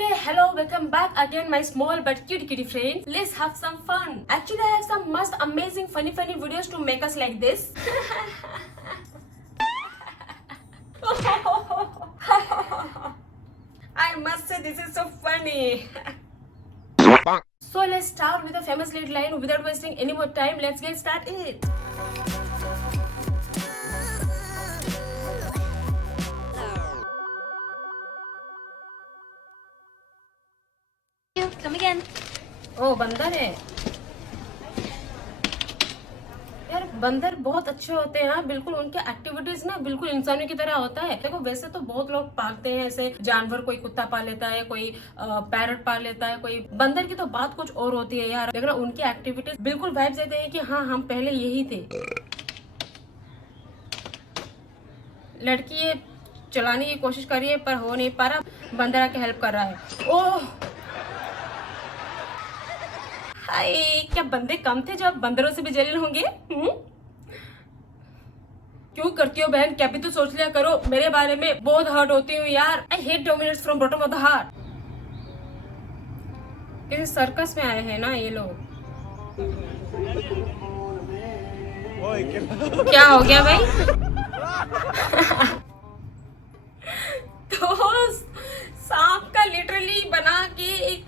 Okay, hello, welcome back again, my small but cutie friends. Let's have some fun. Actually, I have some must amazing funny videos to make us like this. I must say this is so funny. So let's start with a famous lead line without wasting any more time. Let's get started. Come again. ओ बंदर है यार। बंदर बहुत अच्छे होते हैं हाँ, बिल्कुल उनके एक्टिविटीज ना बिल्कुल इंसानों की तरह होता है। देखो वैसे तो बहुत लोग पालते हैं ऐसे जानवर, कोई कुत्ता पाल लेता है, कोई पैरट पाल लेता है, कोई बंदर की तो बात कुछ और होती है यार। देखना उनकी एक्टिविटीज बिल्कुल वाइब देते हैं कि हाँ हम पहले यही थे। लड़की ये चलाने की कोशिश कर रही है पर हो नहीं पा रहा, बंदर आके हेल्प कर रहा है। ओह हाय, क्या बंदे कम थे जो अब बंदरों से भी जलील होंगे? क्यों करती हो बहन? क्या भी तो सोच लिया करो मेरे बारे में। बहुत हर्ट होती हूँ यार। I hate dominates from bottom of the heart. किसी सर्कस में आए हैं ना ये लोग। क्या हो गया भाई? तो सांप का लिटरली बना के एक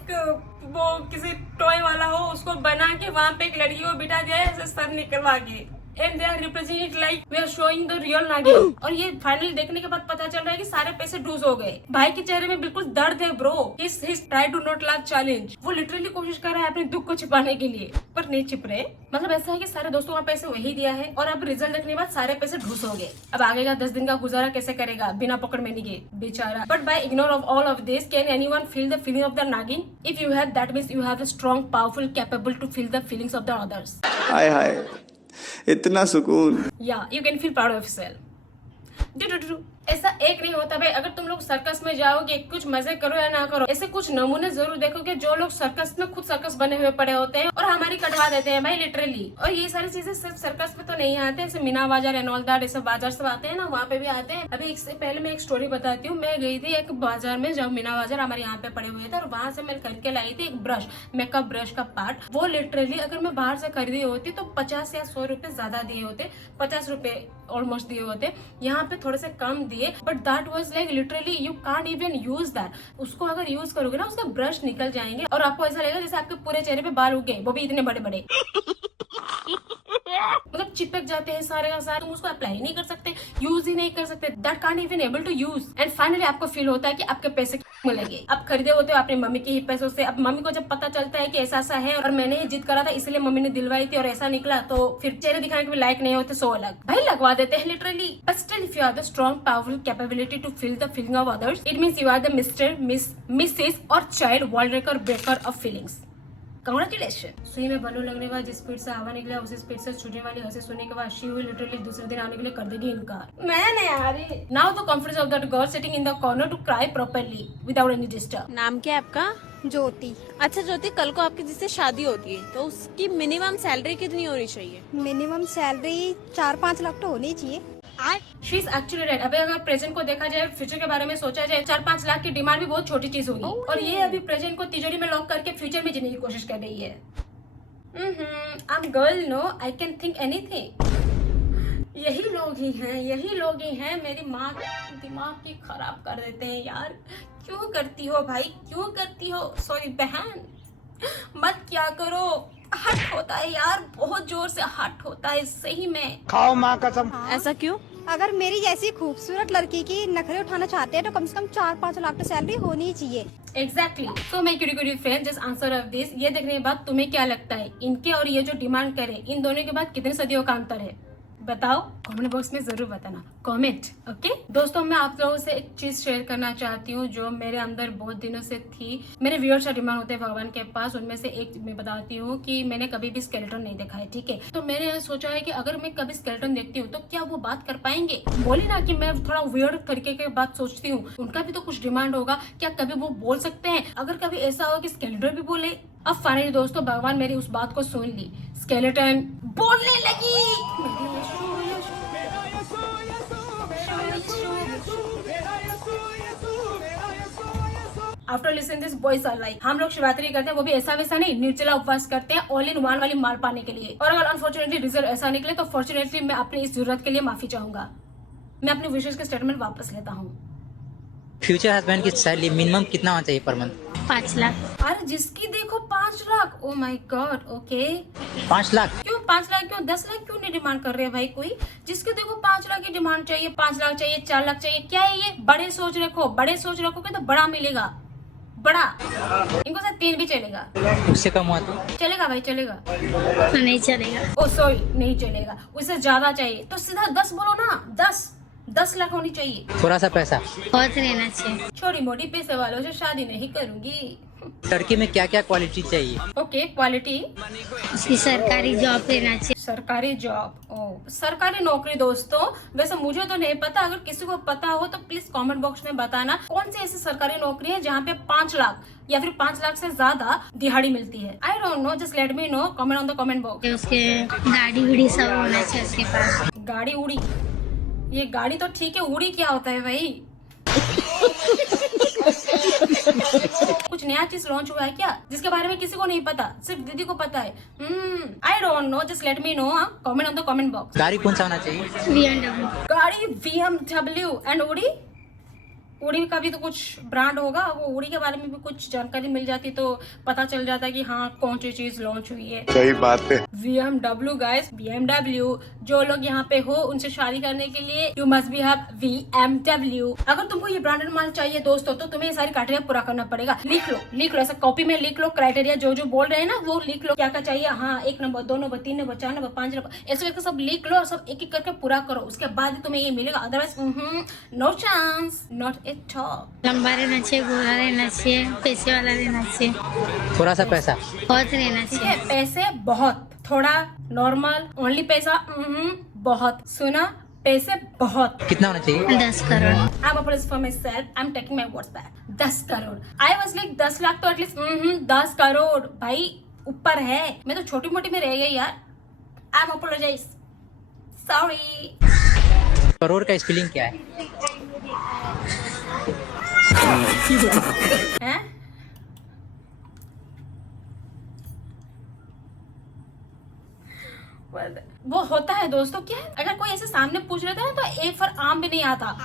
वो किसी टॉय वाला हो उसको बना के वहां पे एक लड़की को बिठा दिया है ऐसे सर निकलवा के। And they are representing it like we are showing the real nagin. और ये फाइनली देखने के बाद पता चल रहा है कि सारे पैसे डूज हो गए। भाई के चेहरे में बिल्कुल दर्द है bro. His try to not laugh challenge. वो लिटरली कोशिश कर रहा है अपने दुख को छिपाने के लिए पर नहीं छिप रहे। मतलब ऐसा है कि सारे दोस्तों का पैसे वही दिया है और अब रिजल्ट देखने के बाद सारे पैसे ढूस हो गए। अब आगे का 10 दिन का गुजारा कैसे करेगा बिना पकड़ में नहीं गए बेचारा। But by ignore of all of this can anyone feel the feeling of the nagin? If you have that means you have the strong powerful capable to feel the feelings of the others. हाय हाय, इतना सुकून। या you can feel proud of yourself. ऐसा एक नहीं होता भाई। अगर तुम लोग सर्कस में जाओगे कुछ मजे करो या ना करो, ऐसे कुछ नमूने जरूर देखोगे जो लोग सर्कस में खुद सर्कस बने हुए पड़े होते हैं और हमारी कटवा देते हैं भाई लिटरली। और ये सारी चीजें सिर्फ सर्कस में तो नहीं आते, ऐसे मीना बाजार एंड ऑल दैट, ऐसे बाजार सब आते हैं ना, वहाँ पे भी आते हैं। अभी इससे पहले मैं एक स्टोरी बताती हूँ। मैं गई थी एक बाजार में, जब मीना बाजार हमारे यहाँ पे पड़े हुए थे और वहां से मैं खरीद के लाई थी एक ब्रश, मेकअप ब्रश का पार्ट। वो लिटरली अगर मैं बाहर से खरीदी होती तो 50 या 100 रुपए ज्यादा दिए होते, 50 रुपए ऑलमोस्ट दिए होते। यहाँ पे थोड़े से कम दिए but that was like literally you can't even use that. उसको अगर यूज करोगे ना उसका ब्रश निकल जाएंगे और आपको ऐसा लगेगा जैसे आपके पूरे चेहरे पे बाल उग गए, वो भी इतने बड़े बड़े। मतलब चिपक जाते हैं सारे का सारे। तुम उसको अप्लाई नहीं कर सकते, यूज ही नहीं कर सकते। That can't even able to use. And finally आपको फील होता है कि आपके पैसे मिलेंगे। अब खरीदे होते हो अपनी मम्मी के ही पैसों से। अब मम्मी को जब पता चलता है कि ऐसा ऐसा है और मैंने ही जिद करा था इसलिए मम्मी ने दिलवाई थी और ऐसा निकला, तो फिर चेहरे दिखाने के भी लायक नहीं होते, 100 अलग भाई लगवा देते हैं literally. But still if you are the strong powerful capability to feel the feeling of others, it means you are the mister missus और child world record breaker of feelings. Congratulation. सुई में बलून लगने के बाद जिस speed से हवा निकला उसी स्पीड से छूटने वाली हंसी सुनने के बाद शी विल लिटरली दूसरे दिन आने के लिए कर देगी इनकार। मैं नहीं आ रही। Now the confidence of that girl sitting in the corner to cry properly without any disturb. नाम क्या है आपका? ज्योति। अच्छा ज्योति, कल को आपकी जिससे शादी होती है तो उसकी मिनिमम सैलरी कितनी होनी चाहिए? मिनिमम सैलरी 4-5 लाख तो होनी चाहिए। She is actually right. अभी अगर प्रेजेंट को देखा जाए, फ्यूचर के बारे में सोचा जाए, 4-5 लाख की डिमांड भी बहुत छोटी चीज होगी। और ये अभी प्रेजेंट को तिजोरी में लॉक करके फ्यूचर में जीने की कोशिश कर रही है। I am girl, no I can think anything. यही लोग ही हैं मेरी माँ दिमाग की खराब कर देते हैं यार। क्यों करती हो भाई, क्यों करती हो? सॉरी बहन, मत क्या करो। हट होता है यार, बहुत जोर से हट होता है सही में। खाओ माँ कसम। ऐसा क्यों? अगर मेरी जैसी खूबसूरत लड़की की नखरे उठाना चाहते हैं तो कम से कम 4-5 लाख तो सैलरी होनी ही चाहिए। एग्जैक्टली। तो मैं cutie friend just answer of this. ये देखने के बाद तुम्हें क्या लगता है इनके और ये जो डिमांड करे इन दोनों के बाद कितनी सदियों का अंतर है? बताओ, कमेंट बॉक्स में जरूर बताना। Comment okay. दोस्तों मैं आप लोगों से एक चीज शेयर करना चाहती हूँ जो मेरे अंदर बहुत दिनों से थी। मेरे व्यूअर्स का डिमांड होते हैं भगवान के पास, उनमें से एक मैं बताती हूँ कि मैंने कभी भी स्केलेटन नहीं देखा है, ठीक है? तो मैंने सोचा है कि अगर मैं कभी स्केलेटन देखती हूँ तो क्या वो बात कर पाएंगे? बोली ना कि मैं थोड़ा वियर्ड तरीके की बात सोचती हूँ, उनका भी तो कुछ डिमांड होगा, क्या कभी वो बोल सकते हैं? अगर कभी ऐसा हो कि स्केलेटन भी बोले। अब फाइनली दोस्तों भगवान मेरी उस बात को सुन ली, स्केलेटन बोलने लगी। After listening this boys are like, हम लोग शिवरात्रि करते हैं वो भी ऐसा वैसा नहीं, निर्जला उपवास करते हैं ऑल इन वन वाली माल पाने के लिए। और अगर अनफॉर्चुनेटली रिजल्ट ऐसा निकले तो फॉर्चुनेटली मैं अपनी इस जरूरत के लिए माफी चाहूंगा। मैं अपनी विशेष के स्टेटमेंट वापस लेता हूँ। फ्यूचर हस्बैंड की सैलरी मिनिमम कितना होना चाहिए पर मंथ? 5 लाख। अरे जिसकी देखो 5 lakh, oh my God, okay 5 lakh? क्यों 5 लाख, क्यों 10 लाख क्यों नहीं डिमांड कर रहे हैं भाई कोई? जिसके देखो 5 लाख की डिमांड चाहिए, 5 लाख चाहिए, 4 लाख चाहिए, क्या है ये? बड़े सोच रखो, बड़े सोच रखोगे तो बड़ा मिलेगा, बड़ा। इनको शायद 3 भी चलेगा। उससे कम हुआ तो? चलेगा भाई, चलेगा। नहीं चलेगा। ओ सॉरी, नहीं चलेगा, उससे ज्यादा चाहिए तो सीधा 10 बोलो ना, 10 लाख होनी चाहिए। थोड़ा सा पैसा बहुत रहना चाहिए। छोटी मोटी पैसे वालों से शादी नहीं करूंगी। लड़की में क्या क्या क्वालिटी चाहिए? ओके, क्वालिटी उसकी सरकारी जॉब रहना चाहिए। सरकारी जॉब, ओ सरकारी नौकरी। दोस्तों वैसे मुझे तो नहीं पता, अगर किसी को पता हो तो प्लीज कमेंट बॉक्स में बताना कौन सी ऐसी सरकारी नौकरी है जहाँ पे 5 लाख या फिर 5 लाख से ज्यादा दिहाड़ी मिलती है। I don't know, just let me know, comment on the comment box. उसके गाड़ी उड़ी सब होना चाहिए उसके पास। गाड़ी उड़ी, ये गाड़ी तो ठीक है, उड़ी क्या होता है भाई? कुछ नया चीज लॉन्च हुआ है क्या जिसके बारे में किसी को नहीं पता, सिर्फ दीदी को पता है? I don't know, just let me know, comment on the comment box. गाड़ी कौन सा होना चाहिए? BMW। गाड़ी BMW। एंड उड़ी, उड़ी का भी तो कुछ ब्रांड होगा, वो उड़ी के बारे में भी कुछ जानकारी मिल जाती तो पता चल जाता कि हाँ कौन सी चीज लॉन्च हुई है। सही बात है। BMW guys, BMW। जो लोग यहाँ पे हो उनसे शादी करने के लिए you must be have BMW। अगर तुमको ये ब्रांडेड माल चाहिए दोस्तों तो तुम्हें ये सारी क्राइटेरिया पूरा करना पड़ेगा। लिख लो ऐसा कॉपी में लिख लो, क्राइटेरिया जो बोल रहे हैं ना वो लिख लो, क्या क्या चाहिए। हाँ, 1 number, 2 number, 3 number, 4 number, 5 number, ऐसे करके सब लिख लो और सब एक एक करके पूरा करो, उसके बाद ही तुम्हें ये मिलेगा। Otherwise no chance, not at all. लंबा रहना चाहिए, गोरा रहना चाहिए, पैसे वाला रहना चाहिए। थोड़ा सा पैसा बहुत रहना ठीक चाहिए। है, पैसे बहुत, थोड़ा नॉर्मल, ओनली पैसा बहुत। सुना, पैसे बहुत। कितना होना चाहिए? 10 crore. I'm apologizing for myself. I'm taking my words back. 10 crore. I was like 10 lakh तो एटलीस्ट 10 करोड़ भाई ऊपर है। मैं तो छोटी मोटी में रह गई यार। I'm apologize. Sorry. करोड़ का स्पेलिंग क्या है? हैं? वो होता है दोस्तों, क्या है? अगर कोई ऐसे सामने पूछ लेता है ना तो A फॉर आम भी नहीं आता।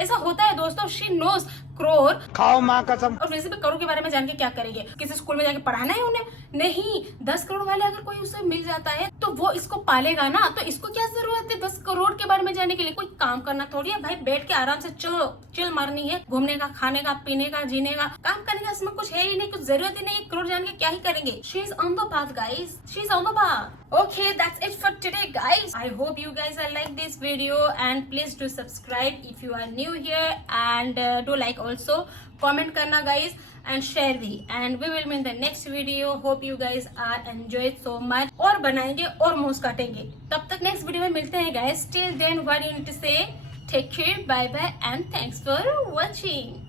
ऐसा होता है दोस्तों। She knows crore. खाओ माँ कसम। और वैसे भी करोड़ के बारे में जान के क्या करेंगे? किसी स्कूल में जाके पढ़ाना है उन्हें? नहीं। 10 करोड़ वाले अगर कोई उसे मिल जाता है तो वो इसको पालेगा ना, तो इसको क्या जरूरत है 10 करोड़ के बारे में जाने के लिए? कोई काम करना थोड़ी है भाई, बैठ के आराम से चिल मारनी है, घूमने का, खाने का, पीने का, जीने का। काम करने का इसमें कुछ है ही नहीं, कुछ जरूरत ही नहीं। करोड़ जान के क्या ही करेंगे? She is on the path guys, she is on the path. Okay, that's it for today guys. I hope you guys are like this video and please do subscribe if you are new here and do like also. Comment करना guys and share भी, and we will meet in the next video. Hope you guys are enjoyed so much. और बनाएंगे और मूस काटेंगे। तब तक next video में मिलते हैं guys. Till then what you need to say? Take care, bye bye and thanks for watching.